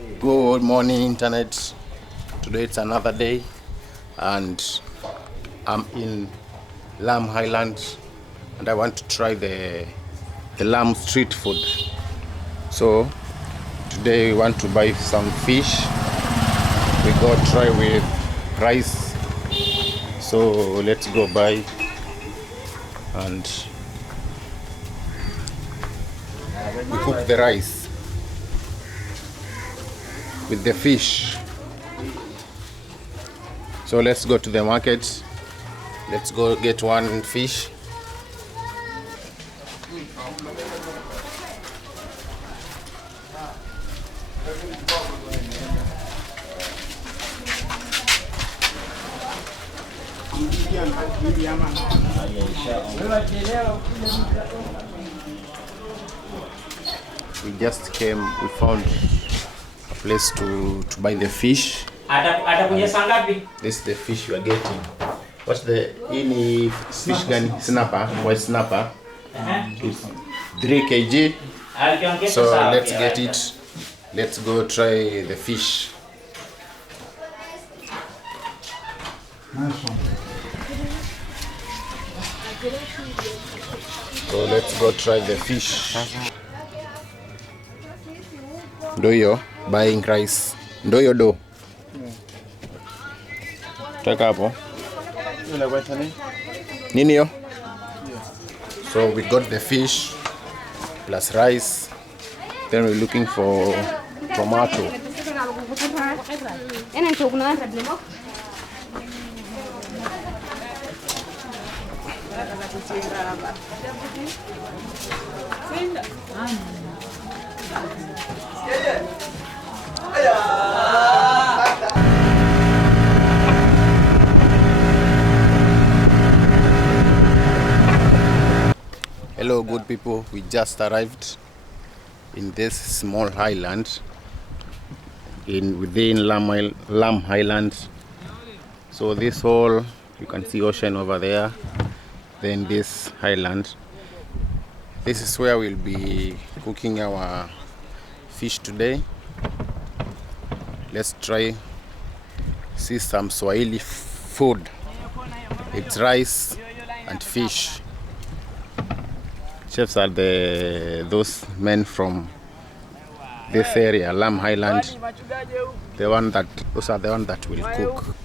Good morning, internet. Today it's another day, and I'm in Lamu Island, and I want to try the Lamu street food. So today we want to buy some fish. We go try with rice. So let's go buy and we cook the rice with the fish. So let's go to the market. Let's go get one fish. We just came, we found a place to buy the fish. This is the fish we are getting. What's the any fish gun? Snapper, white snapper. It's 3 kg. So let's get it. Let's go try the fish. So let's go try the fish. Ndoyo buying rice. Ndoyo do. Taka hapo. Nini yo? So we got the fish plus rice. Then we're looking for tomato. Hello good people, we just arrived in this small island within Lamu Island. So this whole, you can see ocean over there, then this island. This is where we'll be cooking our fish today. Let's try see some Swahili food. It's rice and fish. Chefs are those men from this area, Lamu Island. Those are the one that will cook.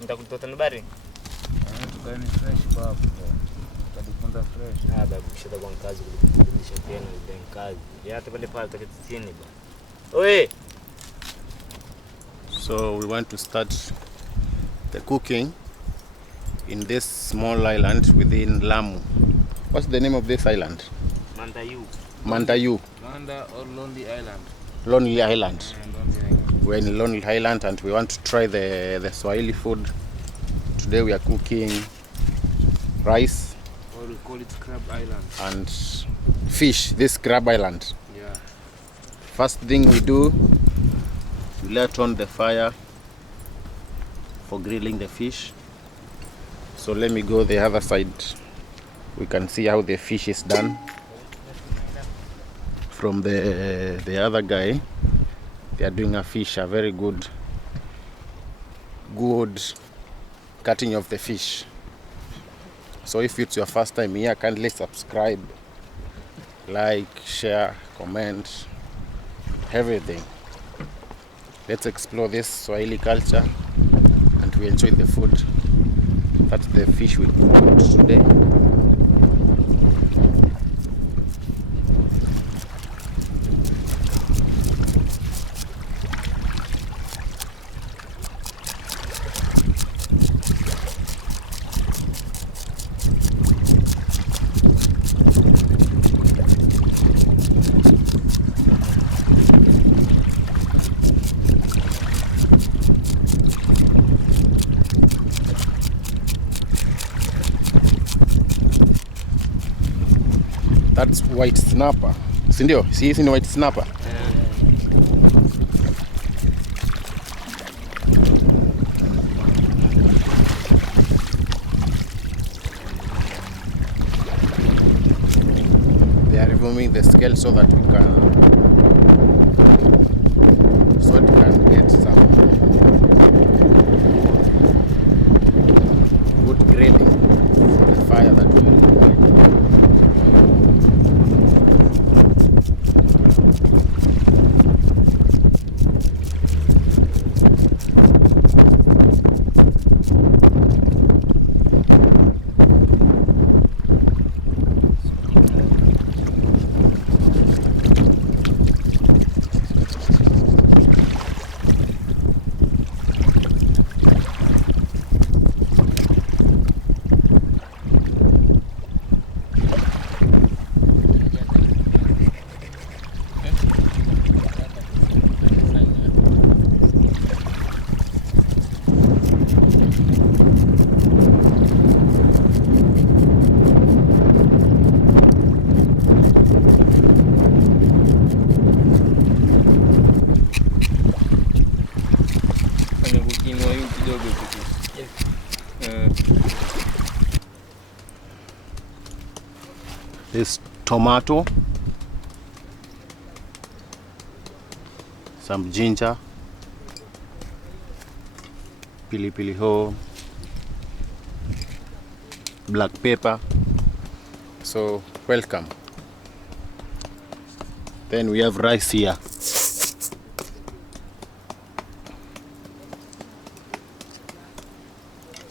Nitakutoa bari. Tukani fresh baba. Tutajifunza fresh. Babu shida kwa kazi kuliko tena ile kazi. Ya hata pale pale tutakitini ba. Oe. So we want to start the cooking in this small island within Lamu. What's the name of this island? Mandayu. Mandayu. Manda or Lonely Island. Lonely Island. Lonely Island. We're in Lonely Island and we want to try the Swahili food. Today we are cooking rice. Or we call it Crab Island. And fish, this crab island. Yeah. First thing we do, we let on the fire for grilling the fish. So let me go the other side. We can see how the fish is done from the other guy. They are doing a very good cutting of the fish. So if it's your first time here, kindly subscribe, like, share, comment, everything. Let's explore this Swahili culture and we enjoy the food. That's the fish we cooked today. That's white snapper. Si ndio? Si hizi ni white snapper? They are removing the scale so that we can get some good grading the fire that we like. This tomato, some ginger, pilipili hoho, black pepper. So welcome. Then we have rice here.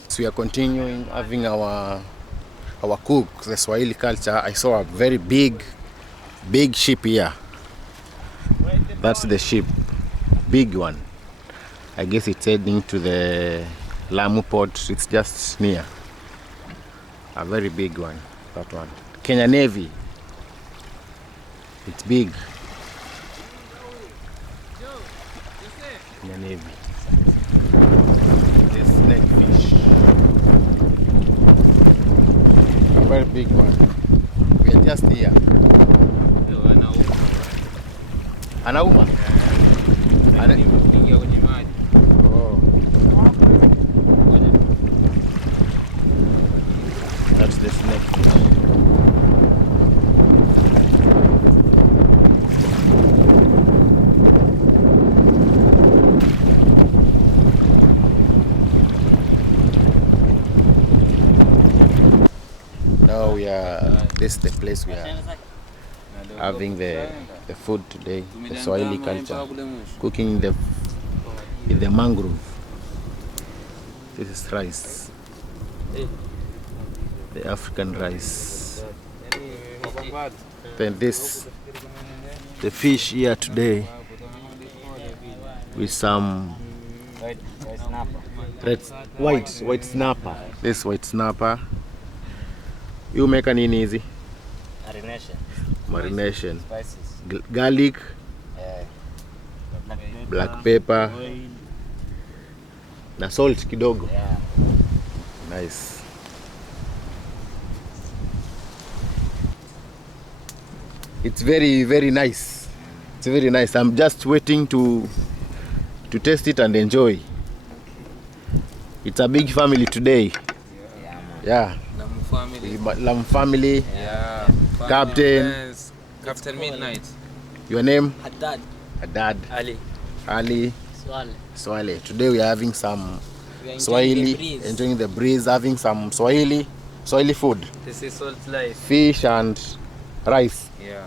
So we are continuing having our cook, the Swahili culture. I saw a very big sheep here. That's the sheep, big one. I guess it's heading to the Lamu port. It's just near. A very big one, that one. Kenya Navy. It's big. Kenya Navy. This snake fish. A very big one. We are just here. Anauma? Oh. That's the snake fish. Now we are, this is the place we are having the food today, the Swahili culture, cooking in the mangrove. This is rice, the African rice. Then this, the fish here today with some white snapper. This white snapper. You make an easy marination. Spices. Garlic, black pepper, na salt kidogo. Yeah. Nice. It's very, very nice. It's very nice. I'm just waiting to taste it and enjoy. It's a big family today. Yeah. Lamu family. Yeah. Captain. Friends. Captain Midnight. Your name? Haddad. Ali. Swale. Today we are having some Swahili, enjoying the breeze, having some Swahili food. This is salt life. Fish and rice. Yeah.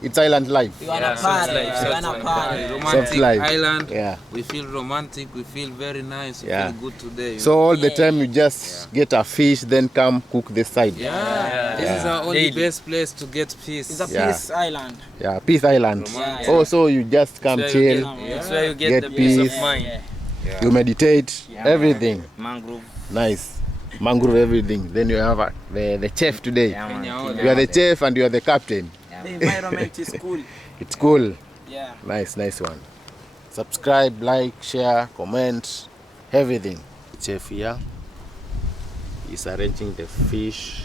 It's island life. You wanna party? You wanna party? Romantic life. island. Yeah. We feel romantic. We feel very nice. We Yeah. feel good today. So all the time you just get a fish, then come cook this side. Yeah. This is our only best place to get peace. It's a Yeah. peace island. Yeah, Peace Island. Romantic. Oh, so you just come That's where you chill, get- That's where you Get get the peace peace. of mind. Yeah. you meditate, everything. Mangrove. Nice. Mangrove, everything. Then you have the chef today. Yeah, man. Kenya You are the chef and you are the captain. The environment is cool. It's cool. Yeah. Nice one. Subscribe, like, share, comment, everything. Chef here is arranging the fish.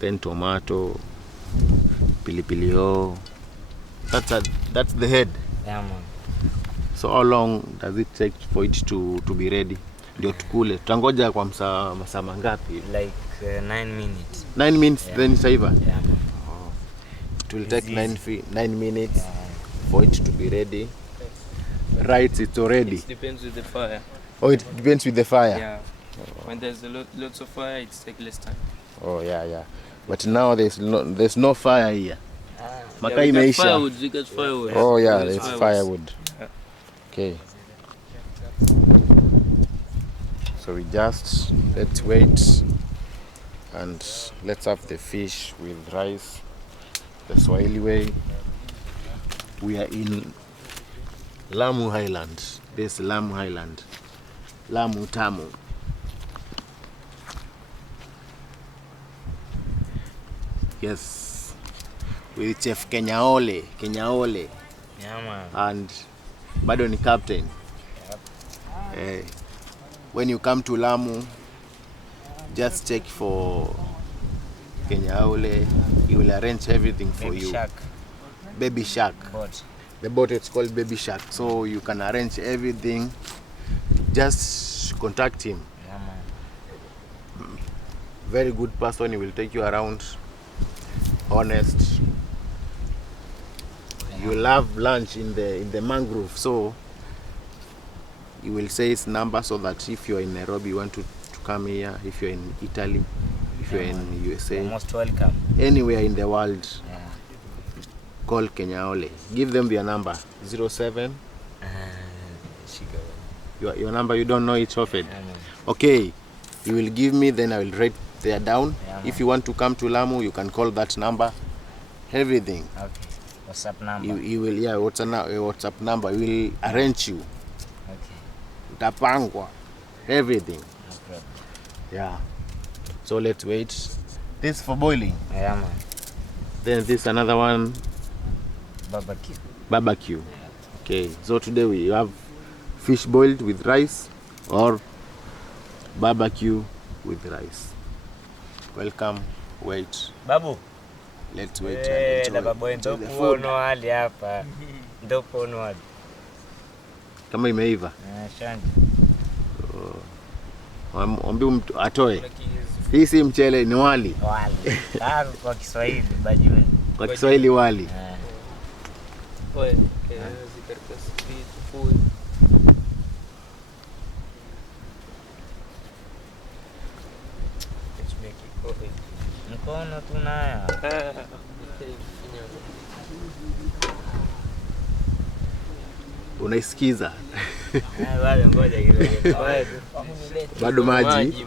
then tomato, pilipili hoho. That's the head. Yeah, man. So how long does it take for it to be ready? Ndio tukule. Tutangoja kwa masaa mangapi? Like 9 minutes. 9 minutes, yeah. Then it's over? Yeah, man. It will take 9 minutes for it to be ready. Right, it's already. It depends with the fire. Oh, it depends with the fire? Yeah. When there's lots of fire, it takes less time. Oh, yeah. But now there's no fire here. Makaa we imeisha. got firewood. Oh, yeah, there's firewood. Yeah. Okay. So let's wait and let's have the fish with rice the Swahili way. We are in Lamu Island. This is Lamu Island. Lamu Tamu. Yes. With Chef Kenyaole. Yeah, man. And bado ni captain. When you come to Lamu, just check for Kenyaole. He will arrange everything for you. Baby Shark. Boat. The boat is called Baby Shark. So you can arrange everything. Just contact him. Yeah, man. Very good person. He will take you around. Honest. You love lunch in the mangrove. So you will say his number so that if you're in Nairobi, you want to come here. If you're in Italy, if you're in USA, You're most welcome. Anywhere in the world, Yeah. call Kenyaole. Give them their number 07. Your number, you don't know it often. Yeah, man. Okay, you will give me, then I will write there down. Yeah, if you want to come to Lamu, you can call that number. Everything. Okay. WhatsApp number. You will, yeah, WhatsApp number. We will arrange you. Okay. Utapangwa. Everything. No problem. Yeah. So let's wait. This for boiling. Yeah, man. Then this another one. Barbecue. Okay. So today we have fish boiled with rice or barbecue with rice. Welcome. Wait. Babu. Let's wait and enjoy the food. Hali hapa. Ndopo hali. Kama imeiva. Asante. Ombi mtu atoe. Hii si mchele, ni wali. Wali. Kwa Kiswahili bajuni. Kwa Kiswahili wali. Oye, katika street food. Let's make it coffee. Mkono tunaya. Unaisikiza? Wale ngoja kidogo. Bado maji.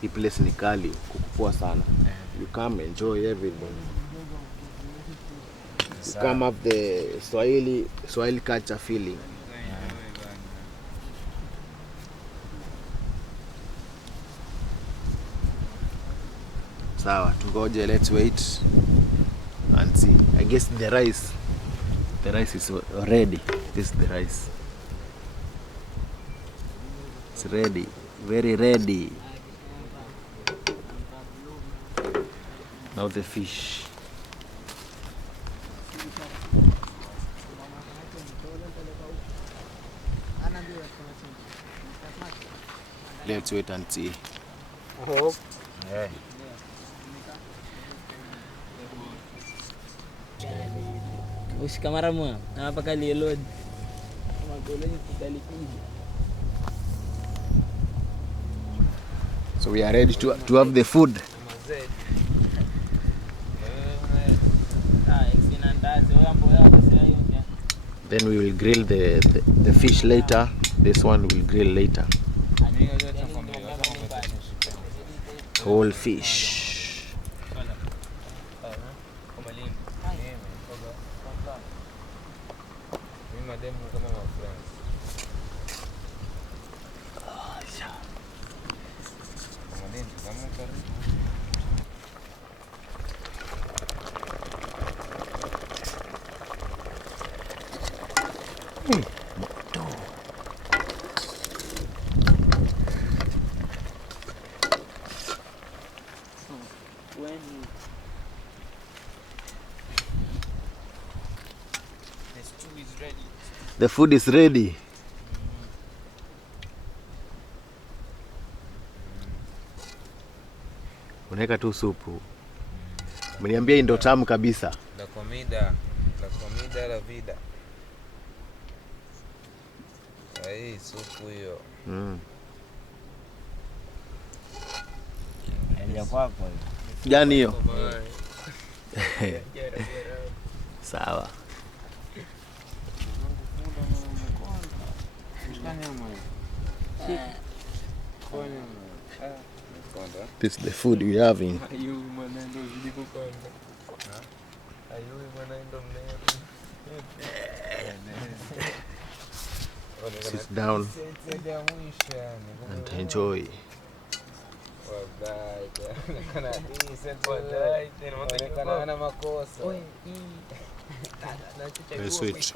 Hii place ni kali, kukupoa sana. You come enjoy everything. You come up the Swahili culture feeling. Sawa, tungoje, let's wait and see. I guess the rice is ready. This is the rice. It's ready, very ready. Now the fish. Let's wait and see. Yeah. Ushika mwa na hapa kali load. Kama koloni tutalipiga. So we are ready to have the food. Then we will grill the fish later. This one we will grill later. Whole fish. Moto. The food is ready. Unaweka tu supu. Mniambia hii ndo tamu kabisa. La comida la vida. Hii supu hiyo. Ya kwako. Gani hiyo? Sawa. This is the food we having. Sit down and enjoy. Very sweet.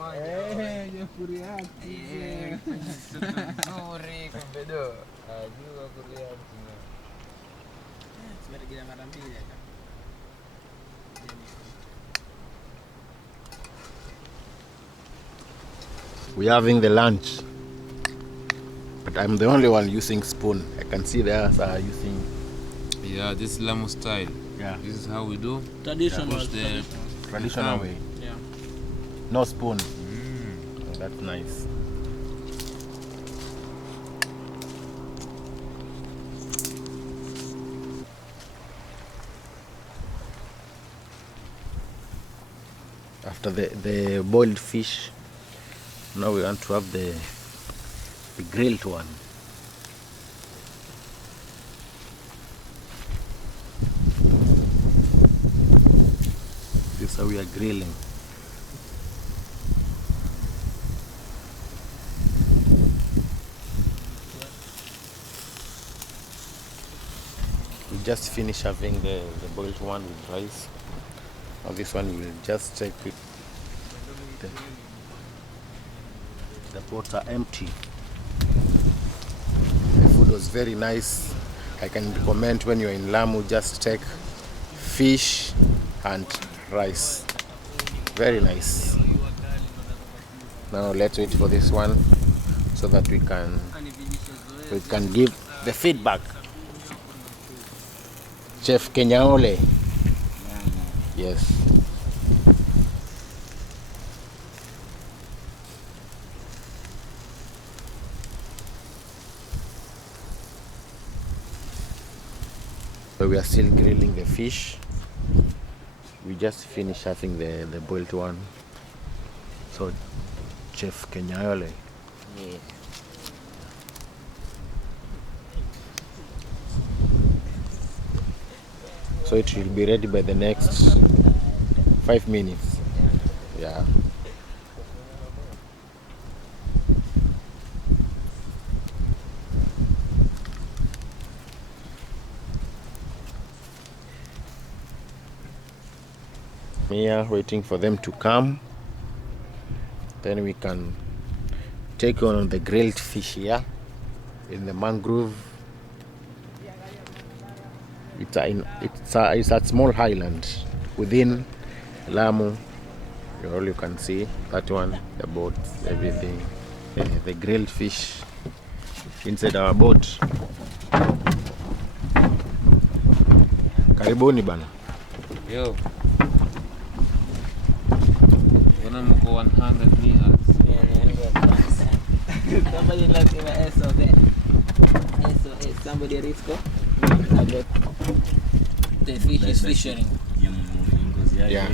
We're having the lunch, but I'm the only one using spoon. I can see the others are using. Yeah, this is Lamu style. Yeah. This is how we do. Traditional. Traditional way. Yeah. No spoon. Oh, that's nice. After the boiled fish, now we want to have the grilled one. This is how we are grilling. We just finished having the boiled one with rice. Now this one we will just take it. The pots are empty. The food was very nice. I can recommend when you're in Lamu, just take fish and rice. Very nice. Now let's wait for this one so that we can give the feedback. Chef Kenyaole. Yes. So we are still grilling the fish. We just finished having the boiled one. So Chef Kenyaole. Yeah. So it will be ready by the next 5 minutes. Yeah. Here waiting for them to come, then we can take on the grilled fish here in the mangrove. It's a small island within Lamu. All you can see, that one, the boat, everything. The grilled fish inside our boat. Karibuni bana. Yo. Gonna go 100 meters. Somebody like my SOS. SOS. Somebody Risco. The fish is fishing. Yeah.